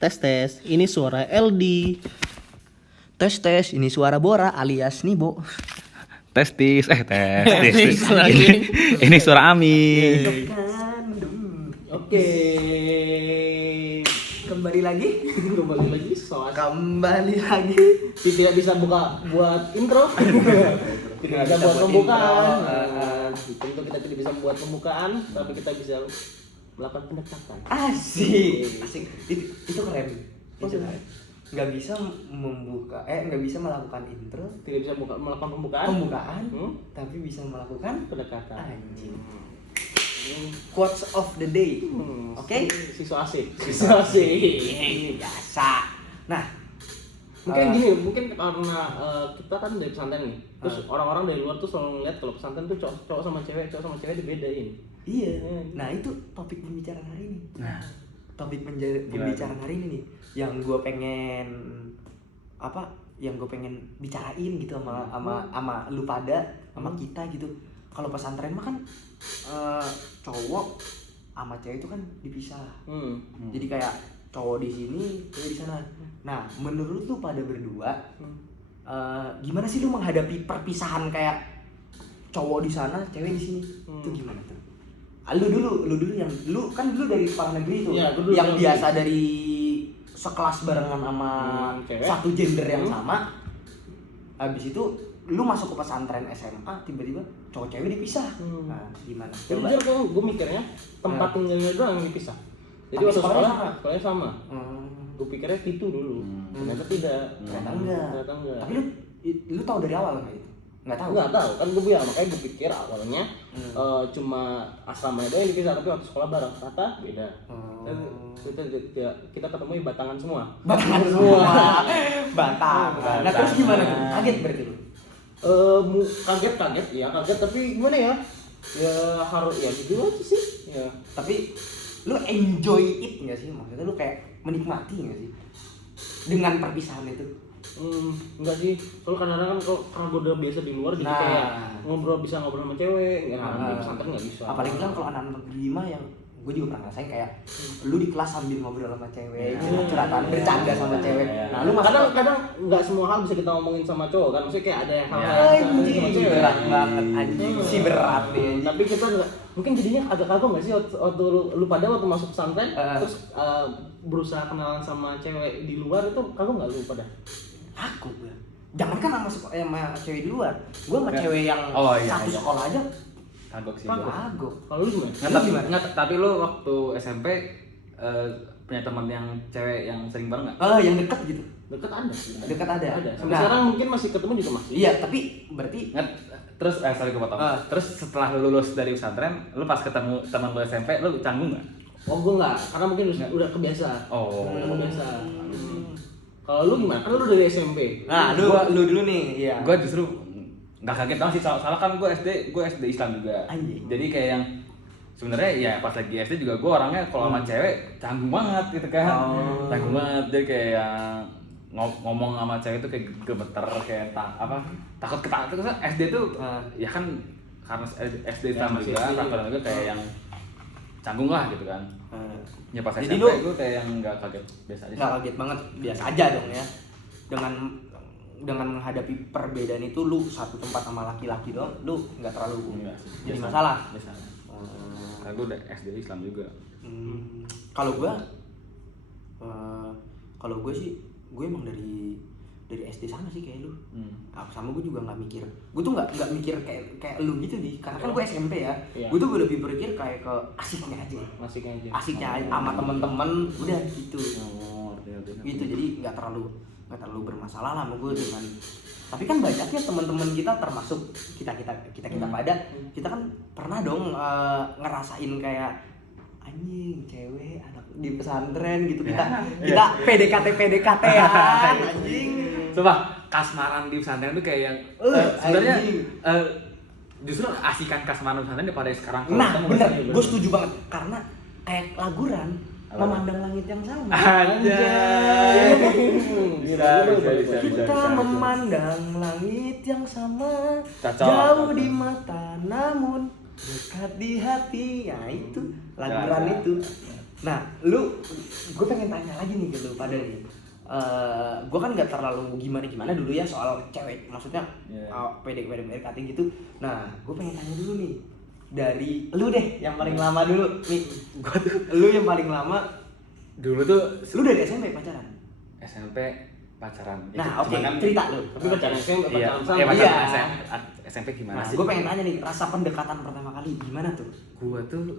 Tes, ini suara LD. Tes, ini suara Bora alias Nibo. Testis. Testis lagi. Ini suara Ami. Oke. Kembali lagi. Tidak bisa buat intro. Tidak bisa buat pembukaan. Tentu kita tidak bisa membuat pembukaan, tapi kita bisa melakukan pendekatan. Asik. Itu keren. Itu keren. Nggak bisa nggak bisa melakukan intro, Tidak bisa melakukan pembukaan. Tapi bisa melakukan Pendekatan. anjing. Quotes of the day. Oke? Siswa asik. Biasa. Nah, Mungkin gini, mungkin karena kita kan dari pesantren nih. Terus orang-orang dari luar tuh selalu ngeliat kalau pesantren tuh cowok sama cewek dibedain. iya. Nah, itu topik pembicaraan hari ini. Pembicaraan hari ini nih yang gue pengen bicarain gitu sama lu pada, sama kita gitu. Kalau pesantren mah kan cowok sama cewek itu kan dipisah. Jadi kayak cowok di sini, cewek di sana. Nah, menurut lu pada berdua gimana sih lu menghadapi perpisahan kayak cowok di sana, cewek di sini? Itu gimana tuh? Lu dulu yang lu kan dulu dari sekolah negeri tuh, ya, yang biasa dari sekelas barengan sama satu gender yang sama. Habis itu lu masuk ke pesantren SMA, tiba-tiba cowok cewek dipisah. Nah, gimana? Coba. Jujur gue mikirnya tempat tinggalnya doang yang dipisah. Jadi waktu sekolahnya sama. Gue pikirnya itu dulu. Ternyata tidak. Ternyata enggak. Tapi lu tahu dari awal kayak gitu? Nggak tahu kan gue bilang, makanya gue pikir awalnya cuma asrama doang yang dipisah, tapi waktu sekolah bareng ternyata beda. Kita ketemu di Batangan semua. Batangan. Nah, terus gimana tuh? Kaget berarti lu? Kaget tapi gimana ya? Ya harus ya gitu aja sih. Ya. Tapi lu enjoy it nggak sih? Maksudnya lu kayak menikmati nggak sih dengan perpisahan itu? Enggak sih, soalnya kadang-kadang kan karena gue udah biasa di luar, jadi kayak bisa ngobrol sama cewek, di pesantren nggak bisa. Apalagi kan kalau anak-anak lima yang gue juga pernah ngerasain kayak lu di kelas sambil ngobrol sama cewek, curhatan, bercanda sama cewek. Nah, lu kadang nggak semua hal bisa kita ngomongin sama cowok kan, maksudnya kayak ada yang hal sama cewek. Berat banget anjing, si berat nih. Tapi kita mungkin jadinya agak kagum nggak sih waktu lu pada waktu masuk pesantren, terus berusaha kenalan sama cewek di luar, itu kagum nggak lu pada? Aku gue. Jangan kan sama cewek di luar. Gue sama cewek yang satu sekolah aja Kagok sih. Kagok. Kalau lu gimana? Tapi lu waktu SMP punya teman yang cewek yang sering bareng nggak? Yang dekat gitu. Dekat ada. Sampai sekarang mungkin masih ketemu juga masih. Iya, tapi berarti Terus sorry gue potong. Terus setelah lu lulus dari pesantren, lu pas ketemu teman lu SMP, lu canggung nggak? Oh, gue nggak, karena mungkin udah kebiasa. Udah kebiasa. Kalau lu gimana? Kan lu dari SMP. Nah, lu dulu nih. Iya. Gue justru nggak kaget banget sih, soalnya kan gue SD Islam juga. Anjing. Jadi kayak yang sebenarnya ya pas lagi SD juga gue orangnya kalau sama cewek canggung banget gitu kan. Canggung banget, jadi kayak yang ngomong sama cewek itu kayak gemeter, kayak takut ketakutan. Terus SD tuh ya kan karena SD sama juga, peraturan juga kayak yang canggung lah gitu kan. Ya pas jadi SMP gue kayak yang nggak kaget, biasa aja. Nggak kaget banget, biasa aja dong ya. Dengan menghadapi perbedaan itu, lu satu tempat sama laki-laki doang, lu nggak terlalu jadi masalah. Biasa. Karena gue udah SD Islam juga. Kalau gue sih, gue emang dari SD sama sih kayak lu. Sama gue juga nggak mikir. Gue tuh nggak mikir kayak lu gitu nih. Karena kan gue SMP ya. Gue tuh lebih berpikir kayak ke asiknya aja. Sama temen-temen, udah gitu. Gitu, jadi nggak terlalu bermasalah lah sama gue dengan. Tapi kan banyaknya teman-teman kita, termasuk kita pada, kita kan pernah dong ngerasain kayak anjing cewek anak di pesantren gitu, kita PDKT ya anjing. Coba kasmaran di pesantren tuh kayak yang sebenarnya justru asikan kasmaran di pesantren daripada sekarang. Nah, bener, gue setuju banget karena kayak laguran memandang langit yang sama. Kita memandang langit yang sama, jauh di mata namun dekat di hati. Ya itu laguran itu. Nah, gue pengen tanya lagi nih ke lu pada nih. Gue kan nggak terlalu gimana dulu ya soal cewek, maksudnya PDKT gitu. Nah, gue pengen tanya dulu nih dari lu deh yang paling lama dulu nih. Gue tuh lu yang paling lama dulu tuh. Lu dari SMP pacaran? SMP pacaran. Nah, oke, cerita lu. Tapi pacaran SMP, pacaran sama. Iya. SMP gimana? Nah, gue pengen tanya nih, rasa pendekatan pertama kali gimana tuh? Gua tuh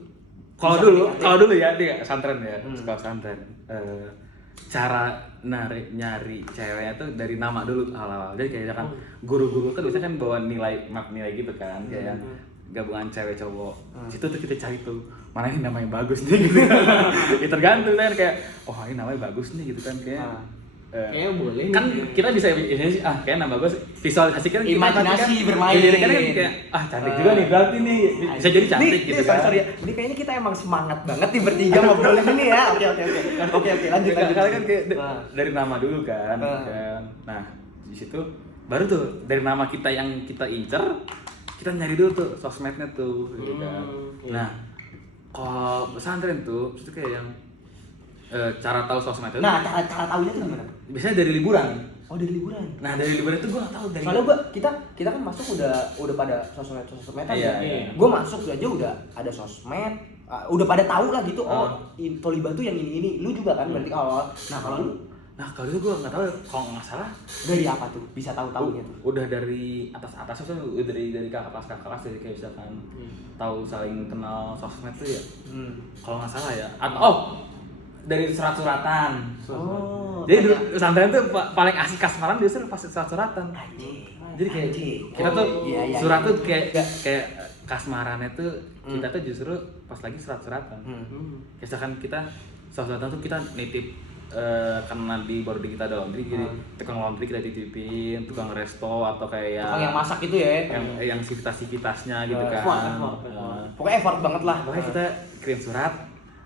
kalau dulu ya di pesantren ya, sekolah pesantren. Cara nyari ceweknya tuh dari nama dulu awal-awal. Jadi kayak kan guru-guru kan biasanya kan bawa map nilai gitu kan, kayak gabungan cewek cowok. Situ tuh kita cari tuh mana ini nama yang bagus nih gitu kan. Ya tergantung kan kayak ini namanya bagus nih gitu kan kayak. Kayaknya boleh Kan nih. kita bisa ini sih kayak nama bagus visualisasikan Imajinasi bermain. Jadi kan kayak cantik juga nih berarti nih bisa jadi cantik gitu kan. Sorry ya. Ini kayaknya kita emang semangat banget nih bertiga ngobrolin ini ya. Oke, lanjut. Kalian kan kayak dari nama dulu kan. Nah, di situ baru tuh dari nama kita yang kita incer, kita nyari dulu tuh sosmednya tuh gitu kan. Nah, kalau pesantren tuh itu kayak yang cara tahu sosmed itu. Nah, cara tahunya tuh gimana? Biasanya dari liburan. Oh, dari liburan. Nah, dari liburan itu gua nggak tahu dari. Soalnya kita kan masuk udah pada sosmed-sosmedan ya. Iya. Gua masuk aja udah ada sosmed, udah pada tahu lah gitu. Toliba tuh yang ini. Lu juga kan berarti awal. Nah, kalau lu itu gua nggak tahu kalau nggak salah dari apa tuh? Bisa tahu-tahunya tuh. Udah dari atas tuh dari kakak kelas dari kayak misalkan tahu saling kenal sosmed tuh ya. Kalau nggak salah ya. Atau dari surat-suratan. Jadi pesantren tuh paling asik kasmaran justru pas surat-suratan. Jadi kayak kita tuh surat tuh kayak kasmarannya tuh kita tuh justru pas lagi surat-suratan. Misalkan kita surat-suratan tuh kita nitip karena baru di kita ada laundry, jadi tukang laundry kita titipin, tukang resto atau kayak tukang yang masak itu ya, yang sivitas-sivitasnya gitu kan. Pokoknya effort banget lah. Pokoknya kita kirim surat.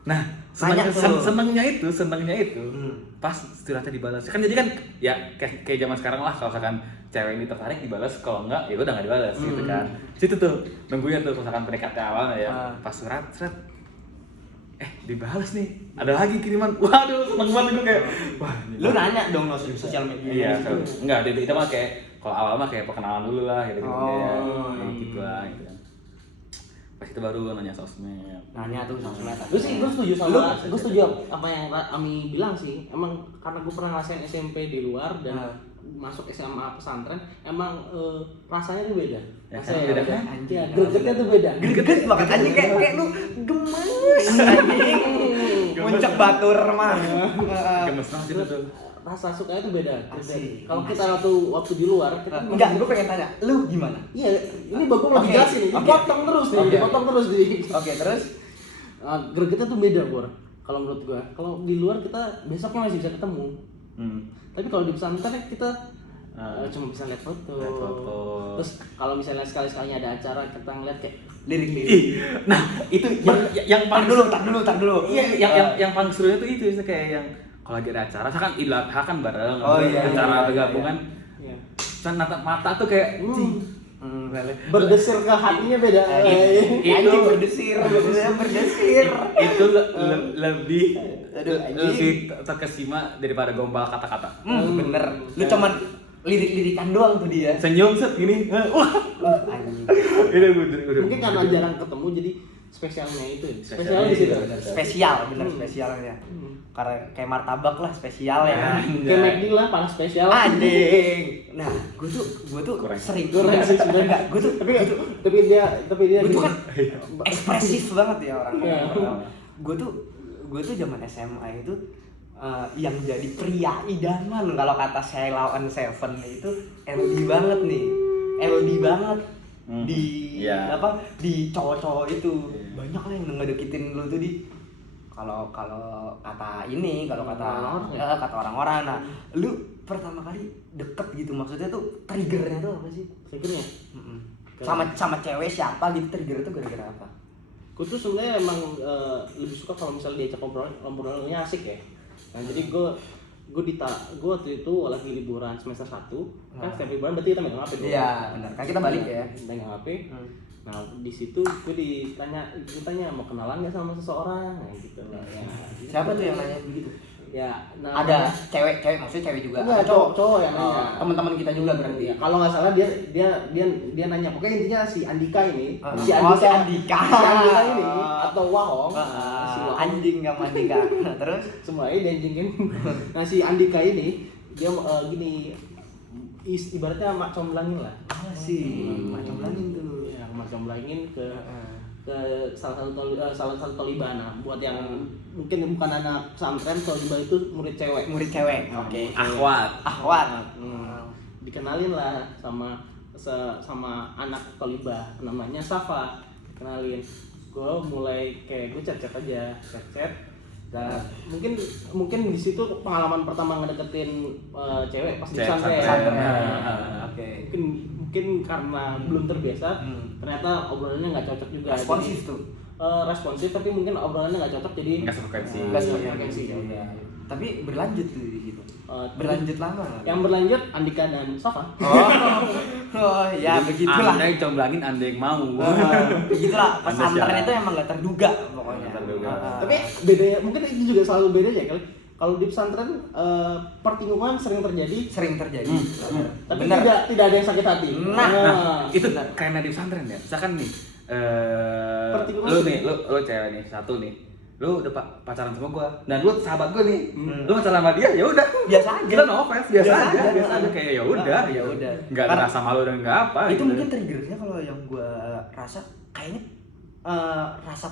Nah, senengnya itu pas suratnya dibalas. Kan jadi kan ya kayak zaman sekarang lah, kalau misalkan cewek ini tertarik dibalas, kalau enggak ya udah enggak dibalas gitu kan. Situ tuh nungguin tuh misalkan PDKT awalnya ya. Pas surat dibalas nih. Ada lagi kiriman. Waduh, seneng banget gue kayak wah, lu nanya dong lo sosial media. Iya, enggak, itu mah kayak kalau awal mah kayak perkenalan dulu lah gitu gitu lah gitu kan. Pas itu baru nanya sosmed. Nanya tuh sosmed. Gue setuju apa yang Ami bilang sih. Emang karena gue pernah ngerasain SMP di luar dan masuk SMA pesantren, emang rasanya tuh beda. Rasanya beda kan? Anjing, gregetnya tuh beda. Greget banget anjing, kayak lu gemes anjing. Muncak batur mah. Gemes banget itu tuh. Rasa sukanya tuh beda. Kalau kita waktu di luar, kita enggak, gue pengen tanya, lu gimana? Iya, ini bagus lagi jelasin nih. Dipotong terus nih. Oke, terus gregetnya tuh beda, Bor. Kalau menurut gua, kalau di luar kita besoknya masih bisa ketemu. Tapi kalau di pesantren kita cuma bisa lihat foto. Terus kalau misalnya sekali-sekalinya ada acara kita ngeliat kayak lirik-lirik. Nah, itu yang paling tar dulu. Iya, yang paling serunya tuh itu kayak yang kalau lagi ada acara, misalkan Idul Adha kan bareng, acara bergabungan. Iya. Mata tuh kayak berdesir ke hatinya beda. Anjing berdesir. Itu lebih terkesima daripada gombal kata-kata. Bener. Lu cuman lirik-lirikan doang tuh dia. Senyum set gini. Anjing. Mungkin karena jarang ketemu jadi spesialnya itu. Spesialnya di situ. Spesialnya. Karena kayak martabak lah spesial ya kan. Kayak McD lah paling spesial. Anjing. Nah, gue tuh sering sih sebenarnya. Tapi dia gue tuh kan ekspresif banget ya orangnya. Gue tuh zaman SMA itu yang jadi pria idaman kalau kata Sheila on Seven itu LD banget nih. LD banget. Di cowok-cowok itu banyak lah yang ngedeketin lu tuh kalau kata orang-orang. Nah, lu pertama kali deket gitu, maksudnya tuh triggernya tuh apa sih? Triggernya? Sama cewek siapa gitu, trigger itu gara-gara apa? Gue tuh sebenarnya emang lebih suka kalau misalnya diajak ngobrolnya asik ya. Nah, jadi gue gue waktu itu lagi liburan semester 1 kan setiap liburan berarti kita megang HP dong. Iya benar, kan kita balik ya. Megang HP. Nah di situ gue ditanya mau kenalan nggak sama seseorang, nah, gitu lah. Ya, Siapa tuh yang nanya begitu? Ya, nah, ada cewek maksudnya cewek juga. Enggak, cowok yang nanya. Teman-teman kita juga berarti. Ya, kalau nggak salah dia nanya. Pokoknya intinya si Andika ini, si Andika ini atau Wahong, si Wahong. Anjing nggak Andika. Terus semuanya dianjingin. Nah si Andika ini dia gini, ibaratnya mak comblangin lah. Mak comblangin dulu. Ya, mak comblangin ke salah satu tolibana buat yang mungkin bukan anak pesantren. Tolibah itu murid cewek. Oke. Akhwat. Dikenalin lah sama anak tolibah namanya Safa. Kenalin. Gue mulai kayak gue chat aja. Dan mungkin di situ pengalaman pertama ngedeketin cewek pas di pesantren. Oke. Mungkin karena belum terbiasa, ternyata obrolannya nggak cocok juga. Responsif tuh. Responsif tapi mungkin obrolannya nggak cocok jadi nggak sefrekuensi. Tapi berlanjut tuh di situ. Berlanjut lama. Yang berlanjut Andika dan Safa. Oh ya begitulah. Anda yang comblangin, Anda yang mau. Begitulah pesantren itu emang nggak terduga pokoknya. Tapi beda, mungkin itu juga selalu beda ya kali. Kalau di pesantren pertinggungan sering terjadi. Tapi tidak ada yang sakit hati. Nah, itu karena di pesantren ya. Misalkan nih, lu cewek nih satu nih, lu udah pacaran sama gua dan lu sahabat gua nih, lu pacaran sama dia, ya udah biasa aja. Kita no offense, biasa aja kayak ya udah. Nggak ngerasa malu dan nggak apa. Itu gitu. mungkin triggernya kalau yang gua rasa kayaknya rasa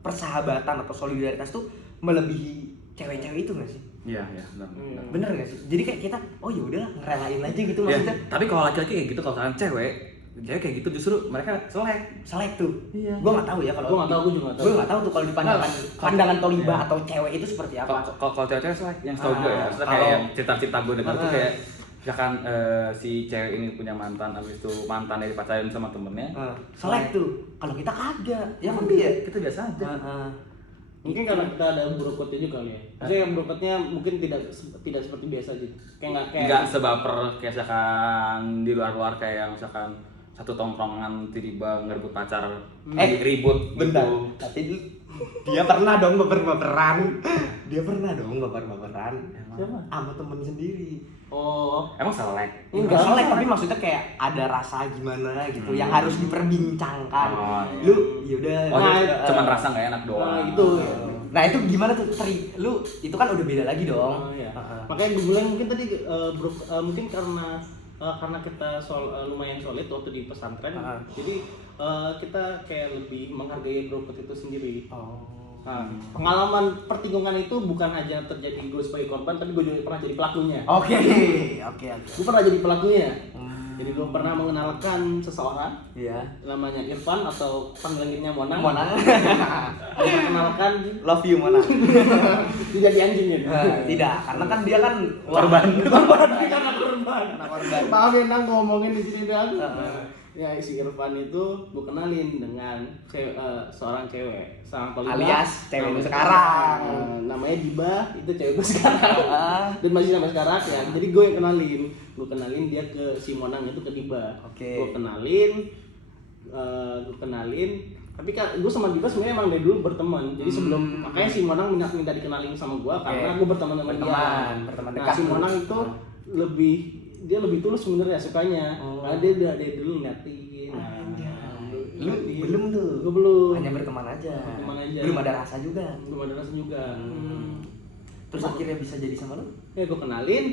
persahabatan atau solidaritas tuh melebihi cewek-cewek itu nggak sih? Iya, bener nggak sih? Jadi kayak kita, oh ya udah ngerelain aja gitu maksudnya. Tapi kalau laki-laki kayak gitu, kalau kalian cewek kayak gitu justru mereka selek tuh. Iya. Gua nggak tahu ya kalau. Gue juga nggak tahu. Gue nggak tahu tuh kalau di pandangan tolibah atau cewek itu seperti apa. Kalau cewek-cewek selek, yang setahu gue ya, maksudnya kayak yang cerita-cerita gue dengar tuh kayak misalkan si cewek ini punya mantan, habis itu mantannya dipacarin sama temennya, selek tuh. Kalau kita kagak, ya kan dia. Kita biasa aja. Mungkin karena kita ada burukutnya juga kali ya. Maksudnya yang burukutnya mungkin tidak seperti biasa gitu. Kayak nggak sebaper kayak misalkan di luar kayak yang misalkan satu tongkrongan tiba-tiba ngerebut pacar, ribut. Bentar. Tapi dia pernah dong baper-baperan. Siapa? Sama temen sendiri. Oh, Emang selek? Enggak selek, tapi maksudnya kayak ada rasa gimana gitu yang harus diperbincangkan. Iya. Lu yaudah. Cuman rasa nggak enak doang. Nah itu. Nah itu gimana tuh? Lu itu kan udah beda lagi dong. Iya. Makanya gue bilang mungkin tadi mungkin karena kita lumayan solid waktu di pesantren, jadi kita kayak lebih menghargai brokot itu sendiri. Nah, pengalaman pertinggungan itu bukan hanya terjadi gue sebagai korban, tapi gue juga pernah jadi pelakunya. Oke. Gue pernah jadi pelakunya. Jadi gue pernah mengenalkan seseorang, namanya Irfan atau panggilannya Monang. Gue mengenalkan, love you Monang. dia jadi anjing ya? Tidak, karena kan dia kan korban. Karena korban. Maaf ya Nang ngomongin di sini Dan. Ya si Irfan itu gue kenalin dengan seorang cewek, seorang tolibah alias cewek itu sekarang. Namanya Diba, itu cewek gue sekarang. Dan masih sampai sekarang ya. Jadi gue yang kenalin dia ke si Monang itu ke Diba. Gue kenalin. Tapi kan gue sama Diba sebenarnya emang dari dulu berteman. Jadi sebelum makanya si Monang minta dikenalin sama gue karena gue berteman dengan dia. Nah, si Monang itu dia lebih tulus sebenarnya sukanya. Karena dia udah dari dulu ngeliatin. Lu belum tuh? Gue belum. Hanya berteman aja. Belum ada rasa juga. Terus akhirnya bisa jadi sama lu? Ya gue kenalin,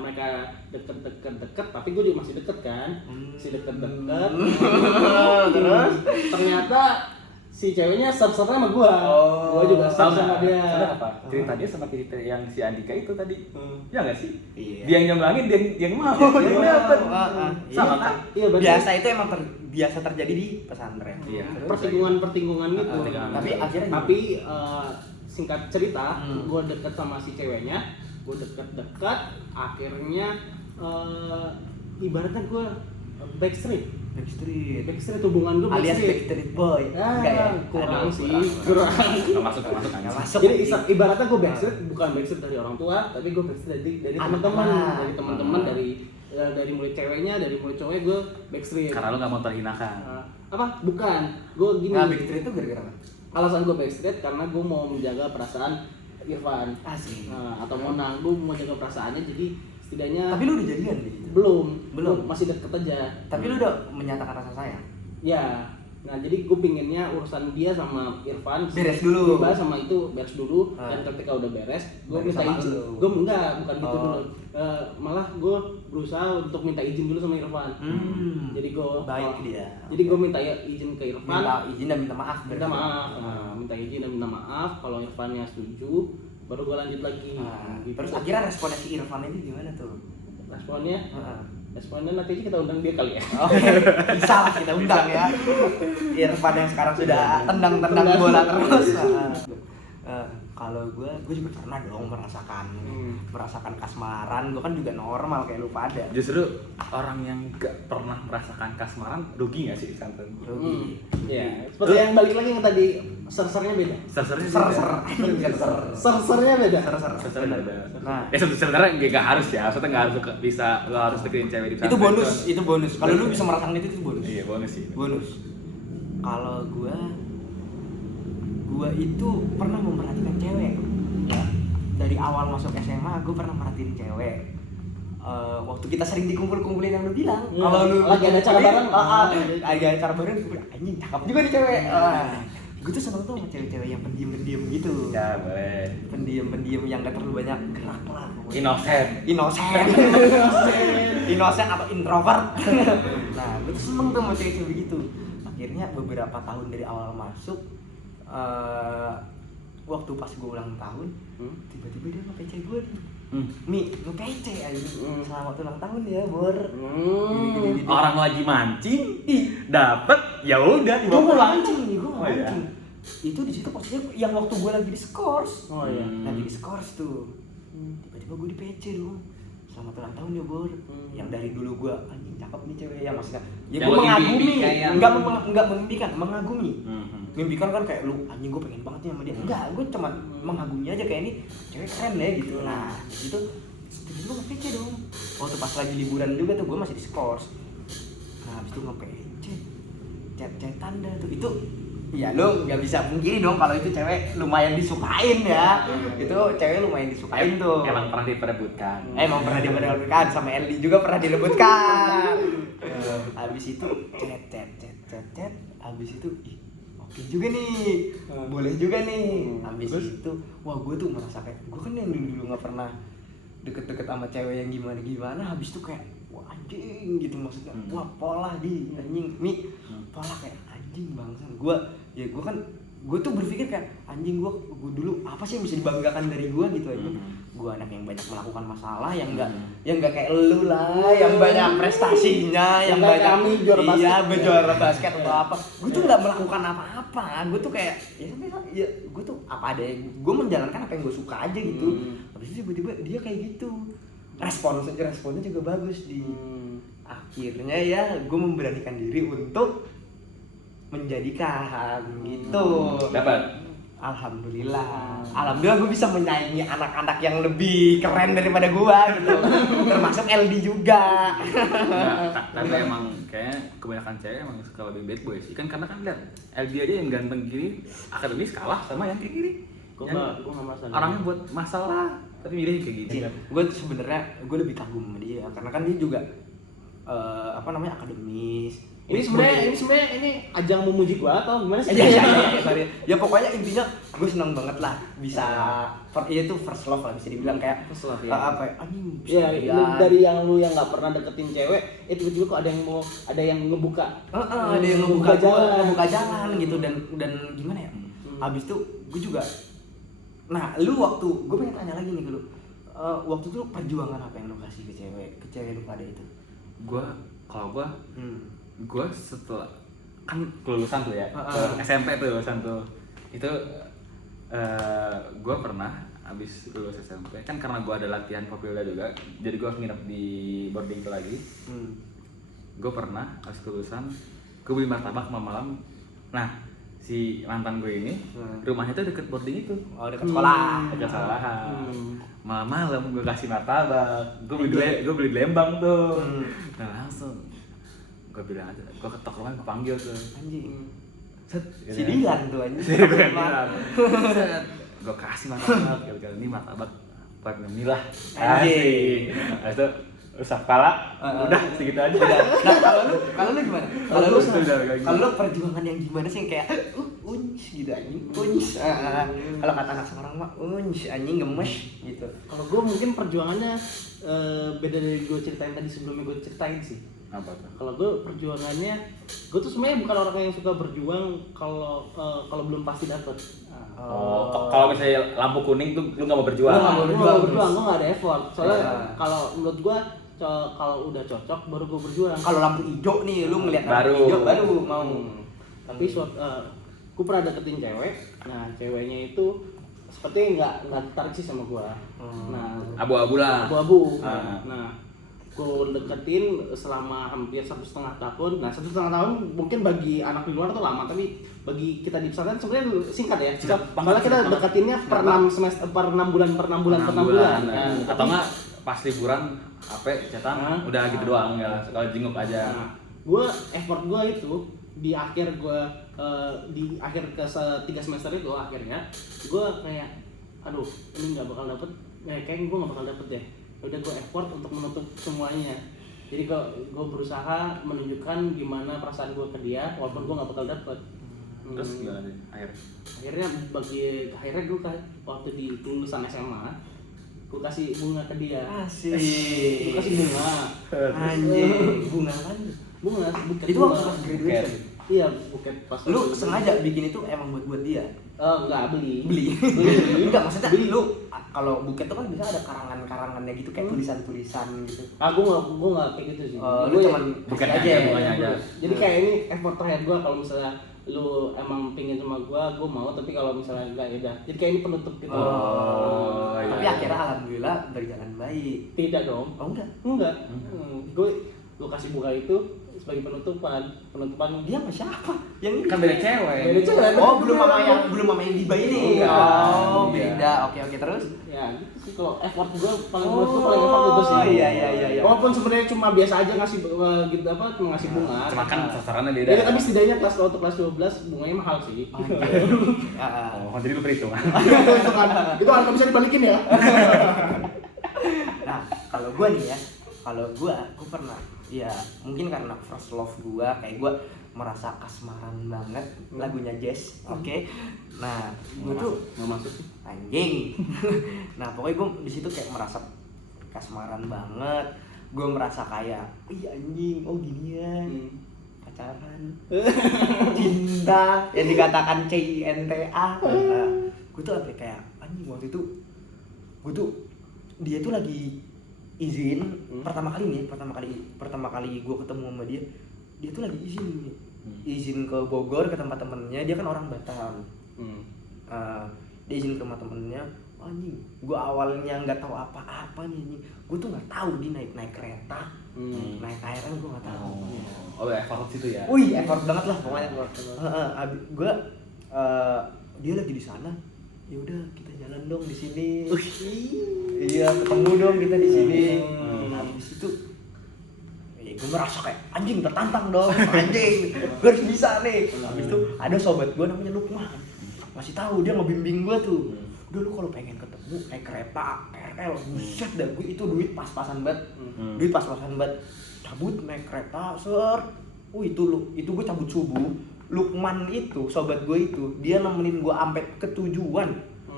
mereka deket, tapi gue juga masih deket kan. Masih deket. Terus ternyata si ceweknya sersernya sama gue. Gue juga sama dia. Apa? Cerita dia sama cerita yang si Andika itu tadi. Ya nggak sih? Iya. Dia yang nyomblangin, dia yang mau. Dia dapat. Sama kan? Iya, biasa itu emang biasa terjadi di pesantren. Iya. Pertinggungan gitu. Tapi akhirnya singkat cerita, gue deket sama si ceweknya, gue deket, akhirnya ibaratnya gue backstreet. Backstreet hubungan gue alias Backstreet. Backstreet Boy. Enggak ya? Kurang sih. Kurang masuk. Jadi ibaratnya gue Backstreet bukan Backstreet dari orang tua, tapi gue Backstreet dari teman-teman, dari mulai ceweknya, dari mulai cowoknya gue Backstreet. Karena lu nggak mau terhinakan. Apa? Bukan. Gue gini. Nah, Backstreet itu gara-gara apa? Alasan gue Backstreet karena gue mau menjaga perasaan Irfan. Asik. Atau Monang, gue mau jaga perasaannya, jadi setidaknya. Tapi lu udah jadian gitu? Belum, masih deket aja. Tapi lu udah menyatakan rasa sayang? Ya. Nah, jadi gue pinginnya urusan dia sama Irfan beres dulu. Bahas sama itu beres dulu. Dan ketika udah beres, gue minta izin. Gue bukan gitu dulu. Malah gue berusaha untuk minta izin dulu sama Irfan. Jadi gue baik dia. Jadi gue minta izin ke Irfan. Minta izin dan minta maaf. Minta izin dan minta maaf. Kalau Irfannya setuju, baru gue lanjut lagi. Gitu. Terus akhirnya responnya si Irfan ini gimana tuh? Responnya nanti kita undang dia kali ya. Bisa lah kita undang ya. Irfan yang sekarang sudah tendang bola terus. Kalau gue juga pernah dong merasakan kasmaran. Gue kan juga normal kayak lu pada. Justru orang yang gak pernah merasakan kasmaran rugi gak sih Santan? Rugi. Iya. Seperti yang balik lagi yang tadi sersernya beda. Sersernya beda. Nah, sebenarnya gak harus ya. Maksudnya gak harus bisa lo harus deketin cewek di pesantren. Itu bonus. Kalau lu bisa merasakan itu bonus. Iya, bonus sih. Bonus. Kalau gue itu pernah memperhatikan cewek ya. Dari awal masuk SMA gue pernah merhatiin cewek. Waktu kita sering dikumpulin yang lu bilang. Kalau lu lagi ada acara bareng, lagi ada acara bareng, anjing cakep juga nih cewek. Gue tuh seneng tuh sama cewek-cewek yang pendiam gitu. Ya boleh. Pendiam yang gak terlalu banyak gerak lah. Innocent atau introvert. Nah, gue tuh seneng tuh sama cewek-cewek gitu. Akhirnya beberapa tahun dari awal masuk, waktu pas gue ulang tahun, tiba-tiba dia nge-PC gue nih. Mi, nge-PC aja. Selamat ulang tahun ya, Bor. Gini. Orang lagi mancing, dapet, ya udah, gue mau mancing. Itu di situ posisinya yang waktu gue lagi di Scores. Lagi di Scores tuh. Tiba-tiba gue di PC dong. Selamat ulang tahun ya, Bor. Yang dari dulu gue anjing cakep nih cewek yang maksudnya. Ya gue mengagumi, enggak memimpikan, mengagumi. Mimpikan kan kayak lu anjing gue pengen banget nih sama dia. Enggak, gue cuma mengagumi aja kayak ini cewek keren ya gitu. Nah, itu tiba-tiba nge-PC dong. Waktu pas lagi liburan juga tuh gue masih di Scores. Nah, habis itu nge-PC. Chat-chatan dah tuh. Itu ya lu nggak bisa pungkiri dong kalau itu cewek lumayan disukain ya. Itu cewek lumayan disukain tuh. Emang pernah diperebutkan. Emang pernah diperebutkan sama Eldi juga pernah direbutkan. Habis itu chat. Habis itu oke juga nih. Boleh juga nih. Habis itu wah gue tuh merasa kayak gue kan yang dulu nggak pernah deket-deket sama cewek yang gimana. Habis itu kayak wah anjing gitu maksudnya. Wah pola di anjing Mi. Pola kayak anjing bangsa. Gue tuh berpikir kayak anjing gue dulu apa sih yang bisa dibanggakan dari gue gitu aja. Gue anak yang banyak melakukan masalah yang enggak kayak lu lah, yang banyak prestasinya, yang banyak juara basket atau apa. Gue tuh enggak melakukan apa-apa. Gue tuh kayak ya gue tuh apa ada gue menjalankan apa yang gue suka aja gitu. Habis itu tiba-tiba dia kayak gitu. Responnya juga bagus di akhirnya ya gue memberanikan diri untuk menjadikan gitu. Dapat. Alhamdulillah gue bisa menyaingi anak-anak yang lebih keren daripada gue gitu. Termasuk LD juga. Tapi emang kayaknya kebanyakan cewek emang suka lebih bad boy sih. Kan karena kan lihat LD aja yang ganteng gini akademis kalah sama yang kayak gini. Gue nggak masalah. Orangnya buat masalah tapi milih kayak gini. Gue sebenarnya gue lebih kagum sama dia karena kan dia juga akademis. Ini sebenarnya ajang memuji gua atau gimana sih? Iya. Ya pokoknya intinya gue senang banget lah bisa itu first love lah bisa dibilang kayak first love ya. Apa anjing. Iya, dari yang lu yang enggak pernah deketin cewek, tiba-tiba kok ada yang ngebuka. Ada yang ngebuka jalan gitu dan gimana ya? Habis itu gue juga lu waktu gue pengen tanya lagi nih ke lu. Waktu itu perjuangan apa yang lu kasih ke cewek lu pada itu? Gue setelah kan kelulusan tuh ya, SMP tuh lulusan tuh itu gue pernah abis lulus SMP kan karena gue ada latihan Popilda juga, jadi gue harus nginep di boarding itu lagi. gue pernah habis kelulusan gue beli martabak malam. Nah si mantan gue ini rumahnya tuh deket boarding itu. Oh, dekat sekolah. Dekat sekolahan. Malam gue kasih martabak. Gue beli di Lembang tuh. Nah langsung gue bilang aja, gue ketok rumah gue panggil tuh. Anjing. Set. Si Dilan tuh anjing. Set. Gue kasih martabak. Kali ini martabak buat memilah. Anjing. Habis itu usap kepala, udah segitu aja. Nah, kalau lu gimana? Kalau lu Gitu. perjuangan yang gimana sih yang kayak unj gitu anjing, unj. Kalau kata anak sekarang mah unj anjing gemes gitu. Kalau gue mungkin perjuangannya beda dari gue ceritain tadi sebelumnya gue ceritain sih. Apa tuh? Kalau gue perjuangannya, gue tuh sebenarnya bukan orang yang suka berjuang kalau belum pasti dapet. Kalau misalnya lampu kuning tuh lu nggak mau berjuang? Gue nggak mau berjuang, gue nggak ada effort. Soalnya kalau menurut gue kalau udah cocok baru gue berjuang. Kalau lampu hijau nih, lu ngeliat Baru. lampu hijau baru mau. Tapi gue pernah deketin cewek. Nah ceweknya itu sepertinya nggak tertarik sih sama gue. Nah Abu-abu lah. abu-abu. Nah gue deketin selama hampir 1,5 tahun. Nah 1,5 tahun mungkin bagi anak di luar tuh lama, tapi bagi kita di pesantren sebenarnya singkat ya. Soalnya kita deketinnya per 6 semester, per 6 bulan. Atau nggak pas liburan apa cetan udah gitu doang ya, kalau jenguk aja. Nah, gue effort gue itu di akhir ke 3 semester itu akhirnya gue kayak aduh ini nggak bakal dapet, kayaknya gue nggak bakal dapet deh. Udah gue effort untuk menutup semuanya. Jadi gue berusaha menunjukkan gimana perasaan gue ke dia walaupun gue nggak bakal dapet. Terus gimana nih Akhirnya gue waktu di lulusan SMA gue kasih bunga ke dia. Asik. Gue kasih bunga. Anjing. Bunga kan? Bunga buket. Itu waktu pas graduation. Iya, buket pas. Lu sengaja bikin itu emang buat dia? Enggak, beli. Enggak, maksudnya lu kalau buket itu kan bisa ada karangan-karangannya gitu kayak tulisan-tulisan gitu. Gue nggak kayak gitu sih. Lu cuman buket aja. aja. Jadi kayak ini effort terakhir gue kalau misalnya lu emang pingin sama gue mau, tapi kalau misalnya enggak ya udah. Jadi kayak ini penutup gitu. Tapi akhirnya alhamdulillah berjalan baik. Tidak dong. Oh enggak. Gue kasih bunga itu sebagai penutupan Dia sama siapa? Yang ini Kan beda cewek. Oh, belum mama yang Diba ini. Oh, beda. Oke, terus? Ya, gitu sih kalau effort gue paling effort itu sih. Iya. Walaupun sebenarnya cuma biasa aja ngasih gitu cuma ngasih bunga. Cuma kan sasarannya beda. Ya, tapi setidaknya untuk kelas 12 bunganya mahal sih. Oh, jadi lu perhitungan. Itu kan bisa dibalikin ya. Nah, kalau gue nih ya, gue pernah ya mungkin karena first love gue kayak gue merasa kasmaran banget lagunya Jazz. Oke. Nah, gue tuh mau masuk sih anjing. Nah, pokoknya gue di situ kayak merasa kasmaran banget. Gue merasa kayak iya anjing, oh ginian. Pacaran. Cinta yang dikatakan CINTA. Gue tuh sampai kayak anjing waktu itu dia tuh lagi izin pertama kali gue ketemu sama dia tuh lagi izin ke Bogor ke tempat temennya. Dia kan orang Batam. Dia izin ke rumah temennya. Anjing, gue awalnya nggak tahu apa-apa nih. Gue tuh nggak tahu dia naik kereta, naik KRL gue nggak tahu. Oh, effort situ ya. Wih, effort banget lah pokoknya. Dia lagi di sana. Ya udah kita jalan dong di sini. Iya, ketemu dong kita di sini. Habis itu gue merasa kayak anjing tertantang dong, anjing gue harus bisa nih. Habis itu ada sobat gue namanya Lukman, masih tahu dia ngebimbing gue tuh. Udah lu kalau pengen ketemu naik kereta KRL, buset dah, gue itu duit pas-pasan banget. Cabut naik kereta itu gue cabut subuh. Lukman itu sobat gue itu dia nemenin gue sampai ke tujuan.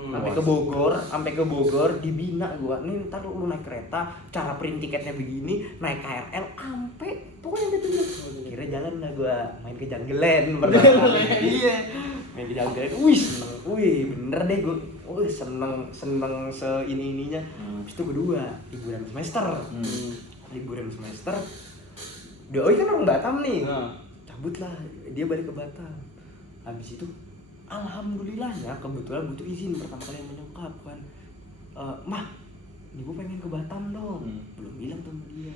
Sampai ke Bogor dibina gua. Nih ntar lu naik kereta, cara print tiketnya begini, naik KRL sampai pokoknya gitu. Kira jalan lah gua main ke Janggelen pertama kali. Iya. Main ke Janggelen. Seneng. Bener deh gua. Seneng seini-ininya. Habis itu kedua, liburan semester. Doi kan orang Batam nih. Cabut lah, dia balik ke Batam. Habis itu alhamdulillahnya kebetulan gue tuh izin pertama kali sama nyokap kan. Mah, ini gue pengen ke Batam dong. Belum bilang tuh sama dia.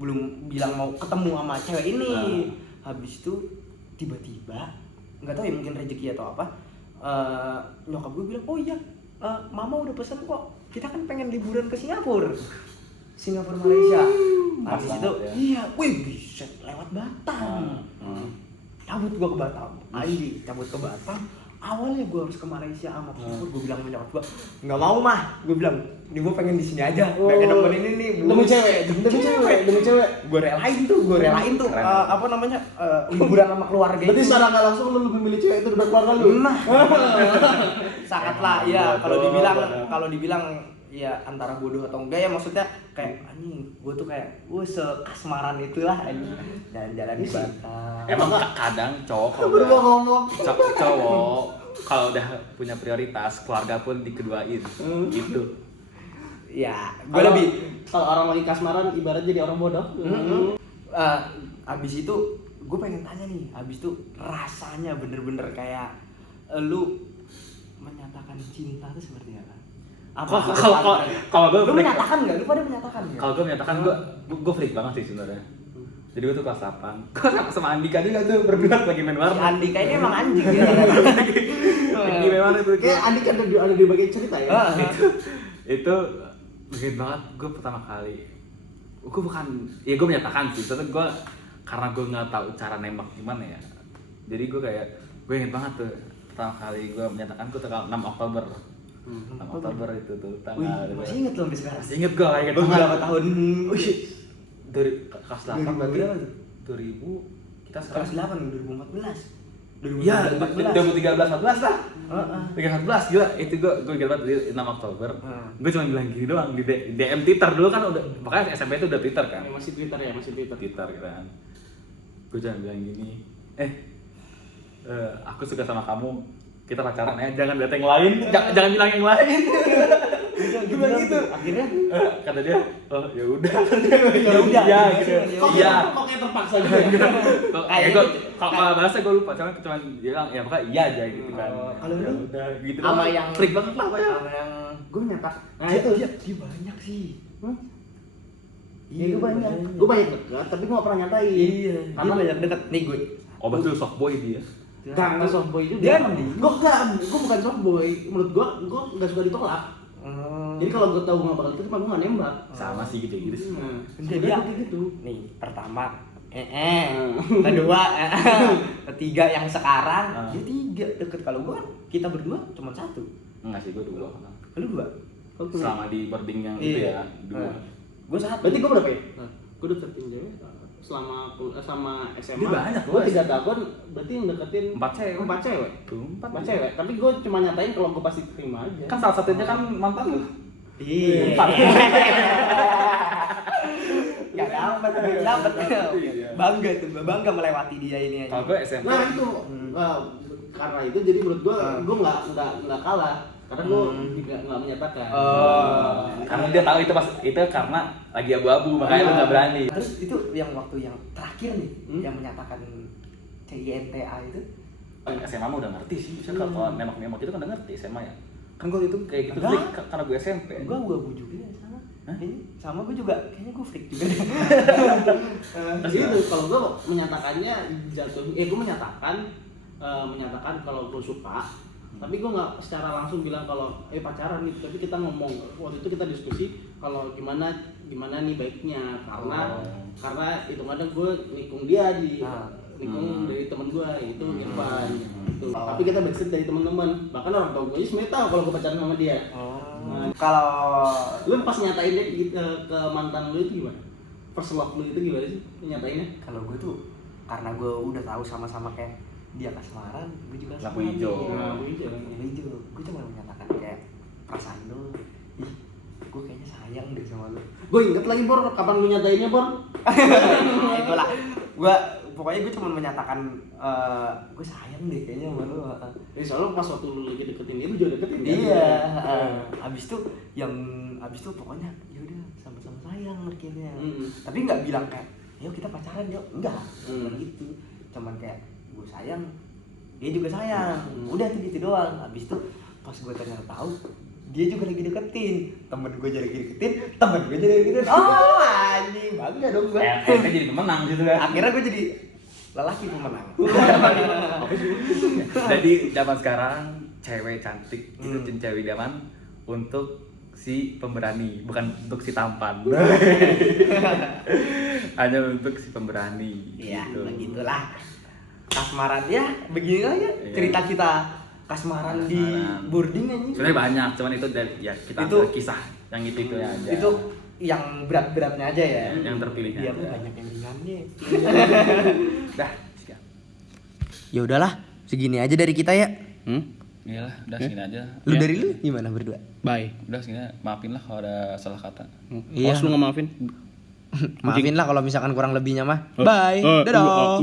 belum bilang mau ketemu sama cewek ini. Habis itu tiba-tiba nggak tahu ya mungkin rezeki atau apa, nyokap gue bilang, oh iya mama udah pesen kok, kita kan pengen liburan ke Singapura Malaysia. Habis itu iya, wih bisa lewat Batam. Cabut gua ke Batam, cabut ke Batam. Awalnya gua harus ke Malaysia sama Singapura, gua bilang sama nyokap gua, nggak mau mah, gua bilang, ini gua pengen di sini aja, pengen nemenin ini. Demi cewek. Gua relain tuh, apa namanya, liburan sama keluarga. Berarti secara nggak langsung lu lebih milih cewek itu daripada keluarga lu. Nah, sangatlah ya kalau dibilang ya antara bodoh atau enggak ya, maksudnya kayak anjing gue tuh kayak sekasmaran itulah anjing jalan-jalan di Batam. Emang kadang cowok kalau udah punya prioritas keluarga pun dikeduain gitu. Ya, gue lebih kalau orang lagi kasmaran ibarat jadi orang bodoh. Abis itu gue pengen tanya nih, abis itu rasanya bener-bener kayak lu menyatakan cinta tuh seperti apa? Kalau gue lu menyatakan nggak? Lu pada menyatakan nggak? Kalau gue menyatakan gue freak banget sih sebenarnya. Jadi gue tuh kelas 8. Gue sama Andika juga tuh berdua lagi main warnet. Andika ini emang anjing ya. Gimana tuh? Kayak Andika ada di bagian cerita ya. Itu bikin banget gue pertama kali. Gue gue menyatakan sih. Tapi gue karena gue nggak tahu cara nembak gimana ya. Jadi gue inget banget tuh pertama kali gue menyatakan gue tanggal 6 Oktober. 6 Oktober itu tuh tanggal. Masih inget loh sampai sekarang. Masih inget gue kayak beberapa tahun. Dari kelas 8 berarti 2000 kita sekarang kelas 8 2014. Iya, 2013 14 lah. 13 gila. Itu gue ingat banget di 6 Oktober. Gue cuma bilang gini doang di DM Twitter dulu kan udah, makanya SMP itu udah Twitter kan. Masih Twitter kan. Gue cuma bilang gini, aku suka sama kamu, kita pacaran ya, jangan lihat yang lain, jangan bilang yang lain. Gue bilang gitu. Akhirnya kata dia, oh ya udah. Iya gitu. Iya. Kok kayak terpaksa gitu. Kalau bahasa gue lupa, cuma bilang ya pokoknya iya aja gitu kan. Kalau lu udah gitu. sama yang freak banget lah ya. Sama yang gue nyatak. Nah itu dia banyak sih. Iya, gue banyak dekat, tapi gue gak pernah nyatain. Iya, karena banyak dekat nih gue. Oh betul softboy dia. Gak softboy itu dia. Gue bukan softboy. Menurut gue gak suka ditolak. Jadi kalau gue tahu gak bakal deket, gue gak nembak. Sama sih gitu sih. Dia gitu. Nih, pertama kedua, ketiga yang sekarang, dia 3 deket. Kalau gue kan kita berdua cuma 1. Enggak sih, gue 2. Lu 2? Selama di boarding yang itu ya, 2. Gue 1. Berarti gue berapa ya? Gue deketin cewek selama SMA. Dia banyak gue 3 tahun, berarti yang deketin 4 cewek. 4 cewek. Tuh, 4 cewek. Tapi gue cuma nyatain kalau gue pasti terima aja. Kan salah satunya kan mantan lu. Iya. 4. Gak dapet. Bangga melewati dia ini aja. Kalau gue SMP. Nah itu, karena itu jadi menurut gue nggak kalah. Karena gue juga nggak menyatakan. Karena dia tahu itu karena lagi abu-abu, makanya lu nggak berani. Terus itu yang waktu yang terakhir nih, yang menyatakan CINTA itu. SMA mah udah ngerti sih, misalnya kalau nembak itu kan udah ngerti SMA ya. Kan gue itu kayak gitu freak karena gue SMP. Gue abu-abu juga sama. Ini sama gue juga, kayaknya gue freak juga. Gitu, kalau gue menyatakannya gue menyatakan kalau gue suka. Tapi gue nggak secara langsung bilang kalau pacaran nih, tapi kita ngomong waktu itu kita diskusi kalau gimana nih baiknya karena itu kadang gue nikung dia nikung dari teman gue itu Irfan gitu. Tapi kita backstreet dari teman-teman, bahkan orang tua gue sebenarnya tahu kalau gue pacaran sama dia. Kalau lu pas nyatain dia ke mantan lu itu gimana? First love lu itu gimana sih nyatainnya? Kalau gue tuh karena gue udah tahu sama-sama kayak dia kasmaran, gue juga lampu hijau. Gue cuma menyatakan kayak perasaan lu, gue kayaknya sayang deh sama lu. Gue inget lagi Bor, kapan lu nyatainnya Bor? Itulah, gue cuma menyatakan gue sayang deh kayaknya sama lu. Soalnya pas waktu lu lagi deketin dia, lu juga deketin dia. Iya. Abis itu pokoknya yaudah sama-sama sayang akhirnya. Tapi nggak bilang kayak, yuk kita pacaran yuk, enggak. Gitu, cuman kayak gue sayang, dia juga sayang. Udah tuh gitu doang. Abis itu pas gue ternyata tahu dia juga lagi deketin, temen gue jadi deketin, temen gue jadi deketin. Oh anjing, bangga dong gue. Akhirnya jadi pemenang gitu kan. Akhirnya gue jadi lelaki pemenang. Jadi zaman sekarang cewek cantik itu cewek idaman untuk si pemberani, bukan untuk si tampan. Hanya untuk si pemberani. Iya, gitu. begitulah. Kasmaran ya, begini aja cerita kita kasmaran di boarding anjing. Sebenarnya banyak, cuman itu dari ya kita Itu ambil kisah yang itu aja. Itu yang berat-beratnya aja ya. Yang terpilihnya. Iya, banyak yang ringannya. Dah, siap. Ya udahlah, segini aja dari kita ya. Iyalah, udah segini aja. Lu dari lu gimana berdua? Bye. Udah segini, maafin lah kalau ada salah kata. Iya. Lu nggak maafin? Maafin lah kalau misalkan kurang lebihnya mah. Bye. Dadah.